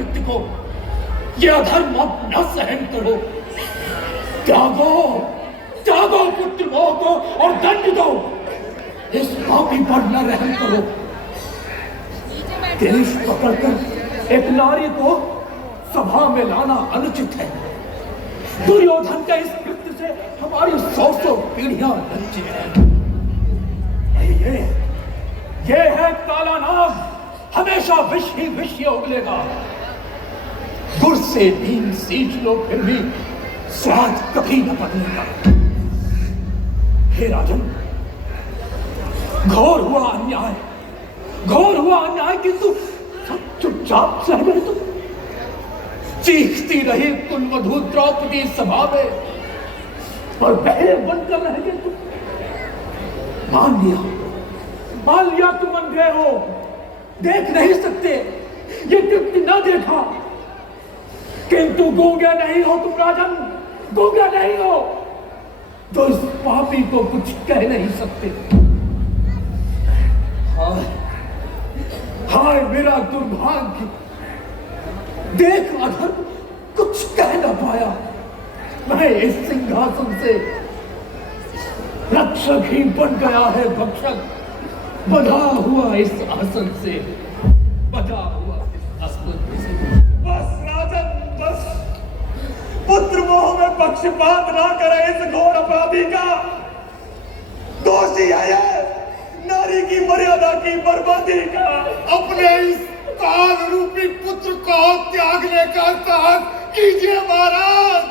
कृत्य को, ये अधर्म अब न सहन करो। त्यागो त्यागो पुत्र मोह को और दंड दो, इस पापी पर न रहम करो। देश पकड़कर एक नारी को सभा में लाना अनुचित है। दुर्योधन के इस कृत्य से हमारी 100 पीढ़ियां लज्जित हैं। ये है काला नाग, हमेशा विष ही विष उगलेगा। गुड़ से नीम सींच लो फिर भी स्वाद कभी न बदलेगा। हे राजन, घोर हुआ अन्याय, किंतु सब चुपचाप सह गए तुम। चीखती रही कुलवधू द्रौपदी सभा में और बहरे बनकर रह गए तुम। मान लिया तुम अंधे हो, देख नहीं सकते, ये कृत्य न देखा। किंतु गूंगे नहीं हो तुम राजन, गूंगे नहीं हो, तो इस पापी को कुछ कह नहीं सकते। हाय मेरा दुर्भाग्य, देख अधर्म कुछ कह न पाया। मैं इस सिंहासन से रक्षक ही बन गया है भक्षक, बधा हुआ इस आसन से, बधा हुआ इस आसन से। बस राजन बस, पुत्र मोह में पक्षपात ना करे इस घोर अपराधी का। दोषी है ये नारी की मर्यादा की बर्बादी का। अपने इस काल रूपी पुत्र को त्यागने का साहस कीजिए महाराज,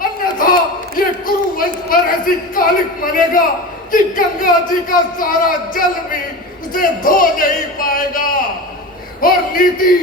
अन्यथा ये कुरुवंश पर ऐसी कालिक मरेगा कि गंगा जी का सारा जल भी उसे धो नहीं पाएगा। और नीति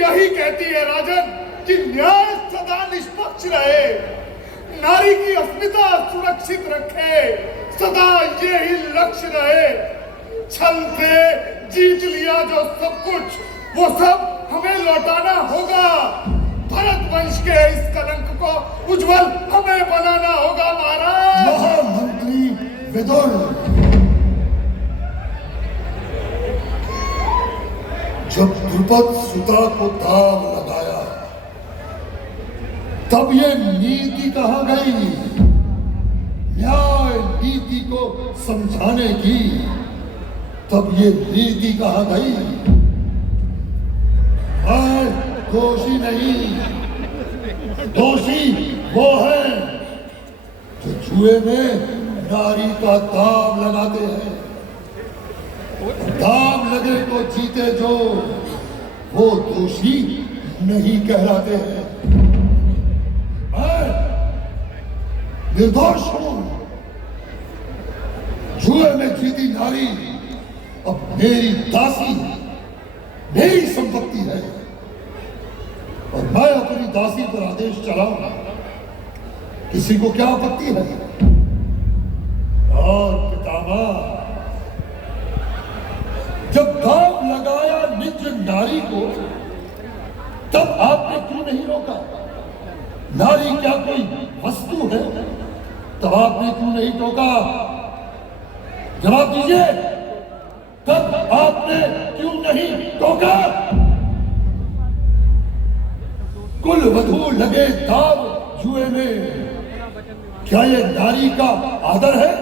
यही कहती है राजन कि न्याय सदा निष्पक्ष रहे, नारी की अस्मिता सुरक्षित रखे, सदा यही लक्ष्य रहे। छल से जीत लिया जो सब कुछ, वो सब हमें लौटाना होगा। भरत वंश के इस कलंक को उज्जवल हमें बनाना होगा महाराज। महामंत्री विदुर, जब द्रुपद सुता को दाव लगाया तब ये नीति कहाँ गई? न्याय नीति को समझाने की तब ये नीति कहाँ गई? दोषी नहीं, दोषी वो है जो जुए में नारी का दाव लगाते हैं। दाव लगे तो जीते जो, वो दोषी नहीं कहलाते हैं। मैं निर्दोष हूं, जुए में जीती नारी अब मेरी दासी, मेरी संपत्ति है और मैं अपनी दासी पर आदेश चलाऊंगा। किसी को क्या आपत्ति है? और पितामह, जब दाव लगाया निज नारी को तब आपने क्यों नहीं रोका? नारी क्या कोई वस्तु है? तब आपने क्यों नहीं टोका? जवाब दीजिए, तब आपने क्यों नहीं टोका? कुलवधू लगे दाव जुए में, क्या ये नारी का आदर है?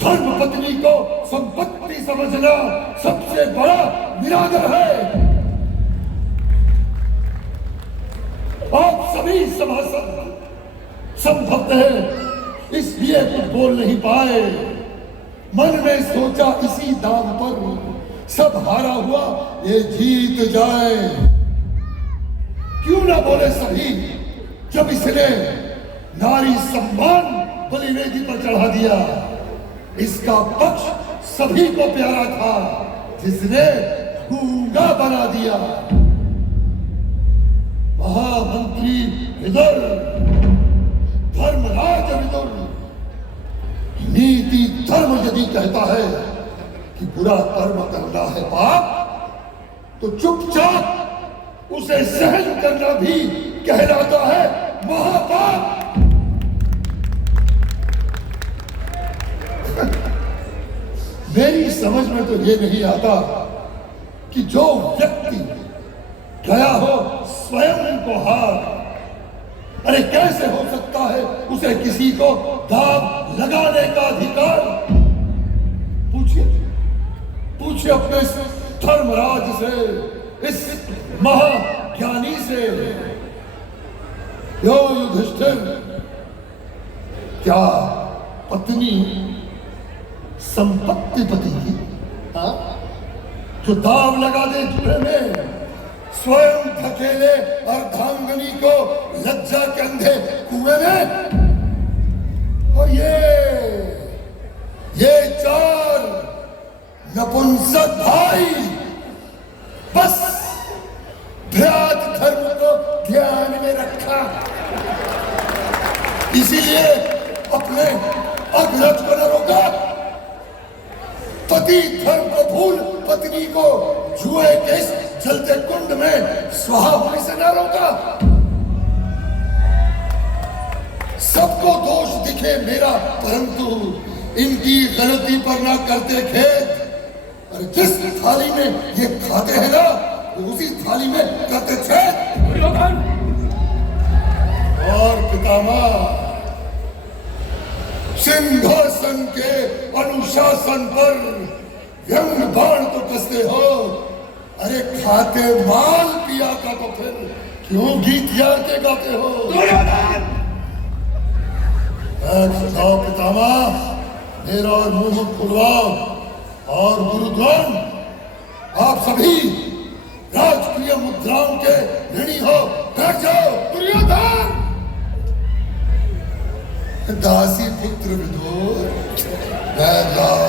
धर्म पत्नी को संपत्ति समझना सबसे बड़ा निरादर है। आप सभी सभासद संभवतः इसलिए कुछ बोल नहीं पाए। मन में सोचा इसी दाव पर सब हारा हुआ ये जीत जाए। क्यों ना बोले सभी, जब इसने नारी सम्मान बलिवेदी पर चढ़ा दिया। इसका पक्ष सभी को प्यारा था, जिसने गूंगा बना दिया। महामंत्री विदुर, धर्मराज विदुर, नीति धर्म यदि कहता है कि बुरा कर्म करना है पाप, तो चुपचाप उसे सहन करना भी कहलाता है महापाप। मेरी समझ में तो ये नहीं आता कि जो व्यक्ति गया हो स्वयं को हार। अरे कैसे हो सकता है उसे किसी को दाव लगाने का अधिकार? पूछिए पूछिए अपने इस धर्मराज से, इस महाज्ञानी से। क्यों युधिष्ठिर, क्या पत्नी संपत्ति पति की, हाँ, जो दाव लगा दे जुए में, स्वयं धकेले अर्धांगनी को लज्जा के अंधे कुएं में? और ये चार नपुंसक भाई बस भ्रात धर्म को ध्यान में रखा, इसीलिए अपने अग्रज को न रोका। पति धर्म को भूल पत्नी को जुए के जलते कुंड में स्वाहा होने से न रोका। सबको दोष दिखे मेरा, परंतु इनकी गलती पर ना करते खेद। और जिस थाली में ये खाते हैं ना, उसी थाली में करते छेद। दुर्योधन! और पितामह, सिंहासन के अनुशासन पर व्यंग बाण तो कसते हो, अरे खाते माल पिया का तो फिर क्यों गीत यार के गाते हो? दुर्योधन! जाओ पितामह, मेरा और मुंह खुलवाओ। और गुरुद्रोण, आप सभी राजकीय मुद्राओं के ऋणी हो, बैठ जाओ। दुर्योधन! दासी पुत्र विदुर, बैठ जाओ।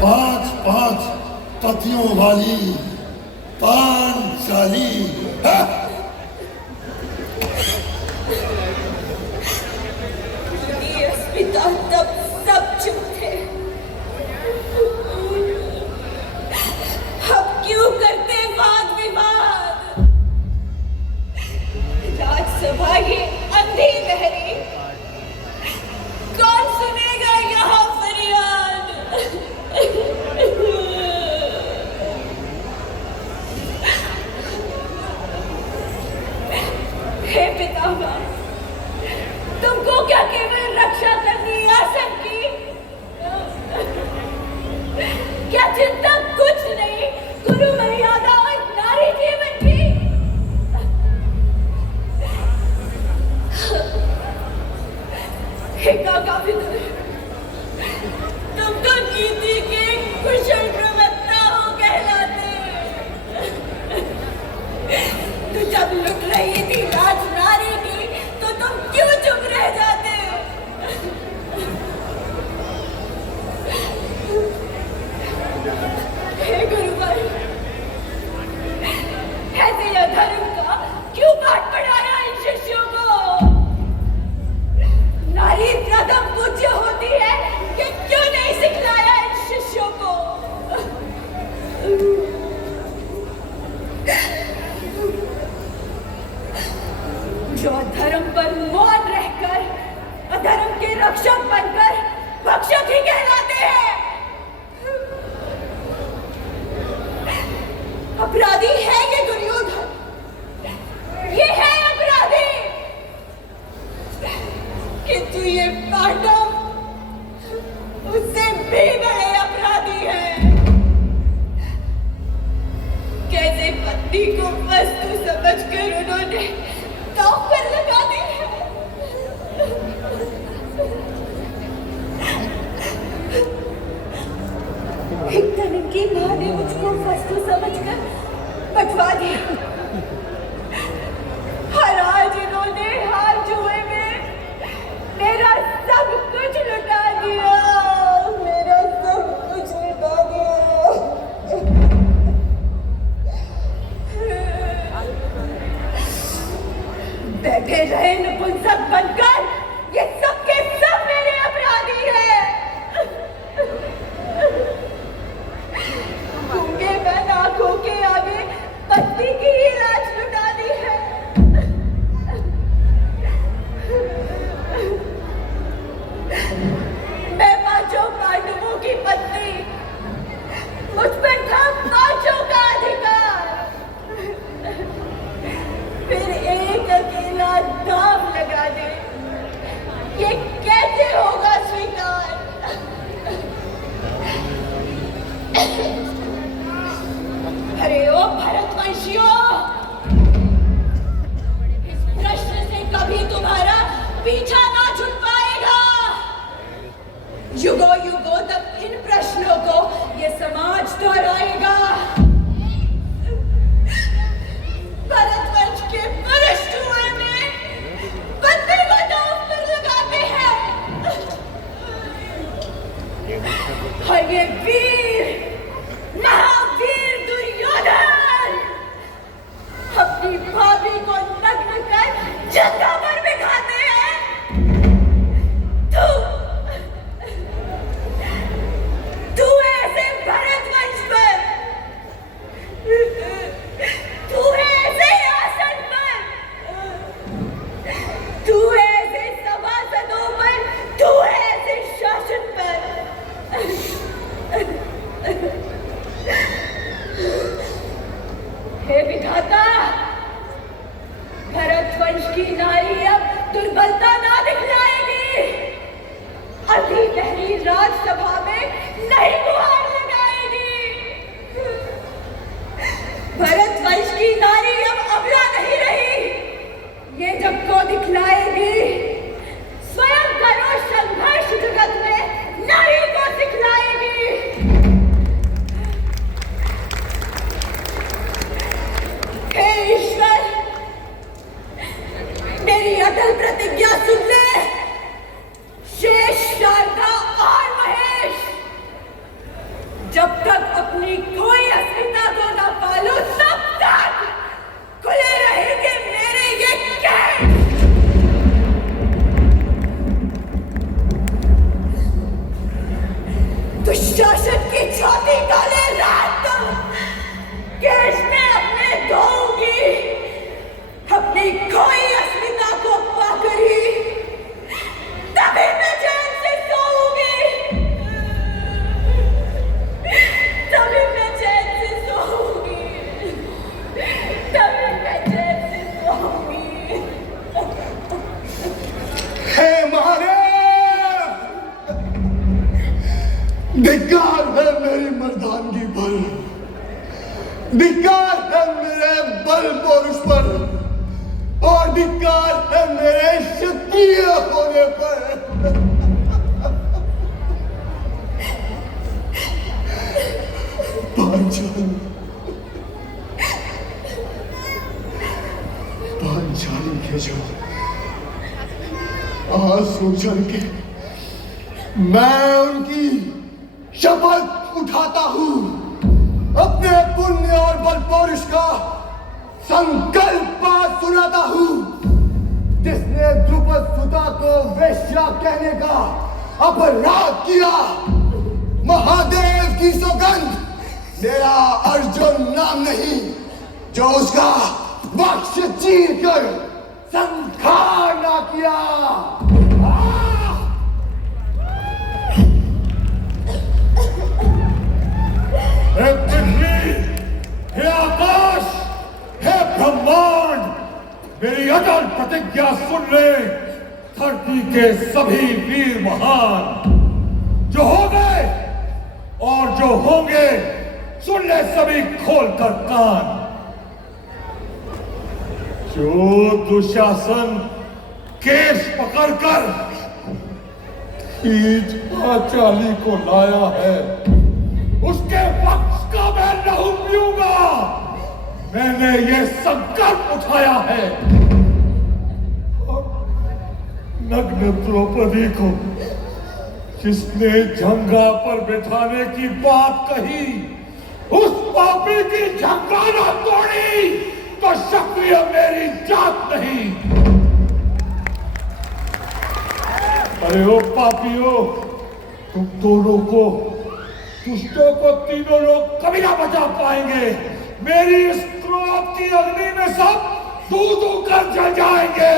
पांच पांच पतियों वाली पांचाली, पिता तब सब चुप थे। अब क्यों करते वाद विवाद? राजसभा ये अंधी बहरी, कौन सुनेगा यहाँ फरियाद? हे पितामह, तुमको क्या केवल रक्षा करनी आसन की? क्या चिंता कुछ नहीं गुरु मर्यादा और नारी जीवन की? हे काका विदुर, तुम तो नीति के कुशल प्रवक्ता हो कहलाते। तो जब लुट रही थी राज नारी की, तो तुम क्यों चुप रह जाते? हे गुरुवर, ऐसे अधर्म का क्यों पाठ पढ़ाया इन शिष्यों को? नारी प्रथम पूज्य होती है, ये क्यों नहीं सिखलाया इन शिष्यों को? जो अधर्म पर मौन रहकर अधर्म के रक्षक बनकर भक्षक ही कहलाते हैं। अपराधी है ये दुर्योधन, ये है अपराधी। किंतु ये पांडव उससे भी बड़े अपराधी हैं। कैसे पत्नी को वस्तु समझकर उन्होंने दांव पर लगा दी है। एक दिन की मां ने मुझको वस्तु समझकर बटवा दिया, और आज इन्होंने हार जुए में मेरा सब कुछ लुटा दिया, मेरा सब कुछ लुटा दिया। बैठे रहे नपुंसक बनकर, ये सब के सब मेरे अपराधी हैं। गूंगे बन आंखों के आगे पत्नी की अरे ओ भरतवंशियों, इस प्रश्न से कभी तुम्हारा पीछा ना छूट पाएगा। युगों युगों तक इन प्रश्नों को ये समाज दोहराएगा। भरतवंश के वरिष्ठ हुए में बंदे को दांव पर लगाते हैं और ये वीर, महावीर दुर्योधन अपनी भाभी को नग्न कर जंगा पर बिठाते हैं। तू ऐसे भरतवंश पर, तू ऐसे आसन पर, तू ऐसे सभासदों पर, तू ऐसे शासन पर हे विधाता, भरतवंश की नारी अब दुर्बलता ना दिखलाएगी। अभी लहरी राजसभा में नहीं गुहार लगाएगी। भरतवंश की नारी अब अबला नहीं रही। ये जब को दिखलाएगी, स्वयं करो संघर्ष जगत में नारी को दिखलाएगी। हे ईश्वर, मेरी अटल प्रतिज्ञा सुन ले। शेष, शारदा और महेश, जब तक अपनी कोई अस्मिता को न पालो, तब तक खुले रहेंगे मेरे ये केश। दुशासन की छाती डाले रात तक केश में अपने धोऊंगी। अपनी कोई अस्मिता को पाकर ही तभी मैं चैन से सोऊंगी। तभी मैं चैन से सोऊंगी। तभी मैं चैन से सोऊंगी। हे महादेव, धिक्कार है मेरी मर्दानगी पर, धिक्कार है मेरे बल पौरुष पर, और धिक्कार है मेरे क्षत्रिय होने पर। पांचाली के जो आंसू जल के मैं उनकी शपथ उठाता हूं, अपने पुण्य और बल पौरुष का संकल्प सुनाता हूं। जिसने द्रुपद सुता को वेश्या कहने का अपराध किया, महादेव की सौगंध, मेरा अर्जुन नाम नहीं जो उसका वक्ष चीर कर संहार ना किया। हे पृथ्वी, हे आकाश, हे ब्रह्मांड, मेरी अटल प्रतिज्ञा सुन ले। धरती के सभी वीर महान जो हो गए और जो होंगे, सुन ले सभी खोलकर कान। जो दुशासन केश पकड़कर खींच पांचाली को लाया है, उसके वक्ष का मैं लहू पीऊंगा। मैंने ये संकल्प उठाया है। नग्न द्रौपदी को जिसने जंगा पर बिठाने की बात कही, उस पापी की जंगा न तोड़ी तो क्षत्रिय मेरी जात नहीं। अरे ओ पापियों, तुम दोनों को, दुष्टों को तीनों लोग कभी ना बचा पाएंगे। मेरी इस क्रोध की अग्नि में सब दू कर जल जाएंगे।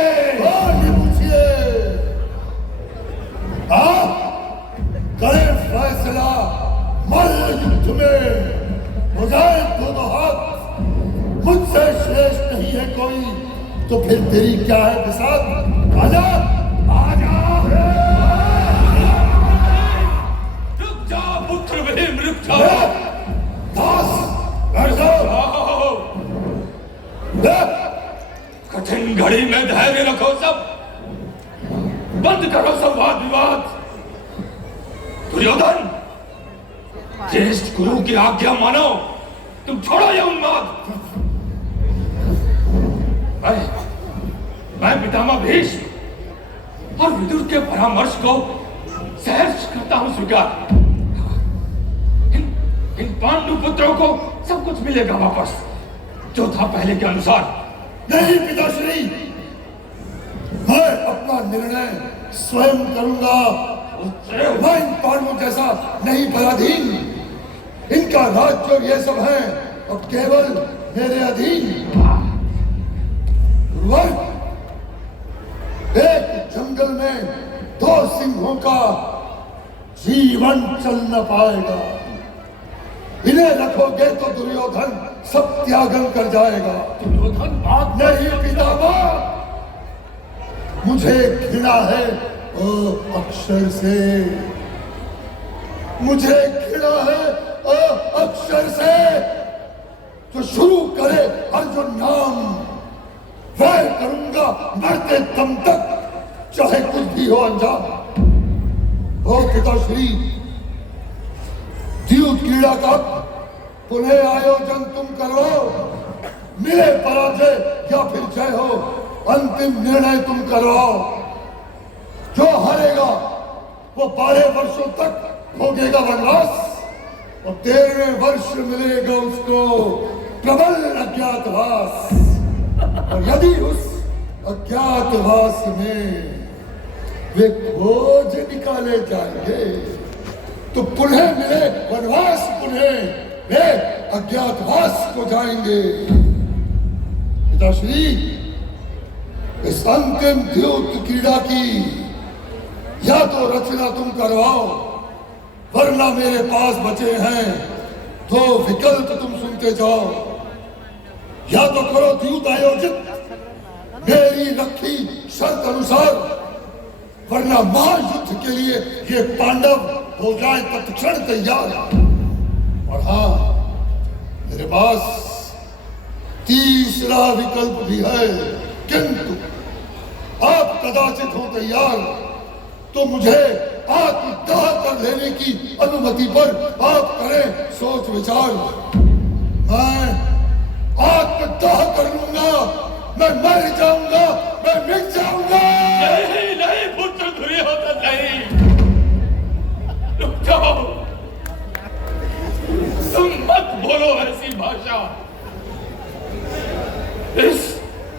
आप करें फैसला, मल्ल युद्ध में हो जाए दोनों हाथ। मुझसे श्रेष्ठ नहीं है कोई, तो फिर तेरी क्या है विशाल? आजा, आजा। रुक जा पुत्र भीम, रुक जा। घड़ी में धैर्य रखो सब, बंद करो सब वाद विवाद। दुर्योधन, ज्येष्ठ गुरु की आज्ञा मानो, तुम छोड़ो यह उन्माद। मैं पितामह भीष्म और विदुर के परामर्श को सहर्ष करता हूं स्वीकार। इन पांडु पुत्रों को सब कुछ मिलेगा वापस, जो था पहले के अनुसार। नहीं पिताश्री, मैं अपना निर्णय स्वयं करूंगा। मैं इन पांडवों जैसा नहीं पराधीन। इनका राज्य और ये सब है अब केवल मेरे अधीन। एक जंगल में दो सिंहों का जीवन चल न पाएगा। इन्हें रखोगे तो दुर्योधन सब त्यागन कर जाएगा। दुर्योधन बात नहीं पितामह, मुझे घृणा है अक्षर से। मुझे घृणा है अक्षर से। जो शुरू करे अर्जुन नाम, वह करूंगा मरते दम तक, चाहे कुछ भी हो अंजाम। ओ पिताश्री, द्यूत क्रीड़ा का पुनः आयोजन तुम करवाओ। मिले पराजय या फिर जय हो, अंतिम निर्णय तुम करवाओ। जो हारेगा वो 12 वर्षों तक भोगेगा वनवास, और 13वें वर्ष मिलेगा उसको प्रबल अज्ञातवास। और यदि उस अज्ञातवास में वे खोज निकाले जाएंगे तो पुनः मिले वनवास, पुनः वे अज्ञातवास को जाएंगे। पिताश्री, इस अंतिम द्यूत क्रीड़ा की या तो रचना तुम करवाओ, वरना मेरे पास बचे हैं 2 विकल्प, तुम सुनते जाओ। या तो करो द्यूत आयोजित मेरी रखी शर्त अनुसार, वरना महायुद्ध के लिए ये पांडव हो जाए तत्क्षण तैयार। और हाँ, मेरे पास तीसरा विकल्प भी है, किंतु आप कदाचित हो तैयार तो मुझे आत्मदाह कर लेने की अनुमति पर आप करें सोच विचार। मैं आत्मदाह कर लूंगा, मैं मर जाऊंगा, मैं मिट जाऊंगा। नहीं नहीं पुत्र दुर्योधन, नहीं, रुक जाओ। तुम मत बोलो ऐसी भाषा। इस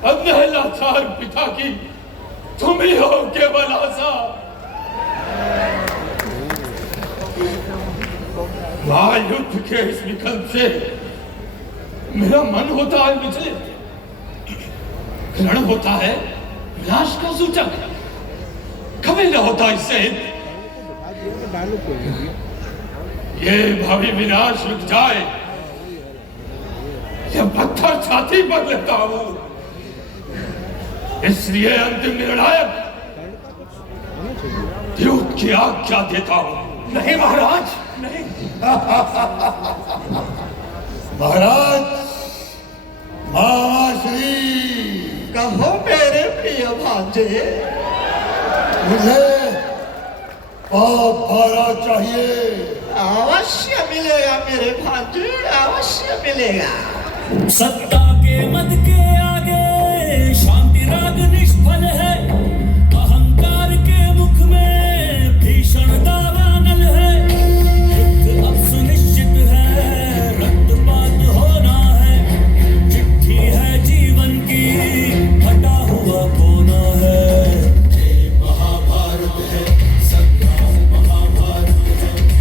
अन्य लाचार पिता की तुम ही हो केवल आशा। महायुद्ध के इस विकल्प से मेरा मन होता है विचलित। ग्रहण होता है विनाश का सूचक, कभी न होता इससे। ये भावी विनाश रुक जाए, यह पत्थर छाती पर लेता हूं। इसलिए अंतिम निर्णायक द्यूत की आज्ञा देता हूं। नहीं महाराज, नहीं। महाराज, मामाश्री, कहो मेरे प्रिय भांजे। मुझे भारा चाहिए। अवश्य मिलेगा मेरे भांजे, अवश्य मिलेगा। सत्ता के मद के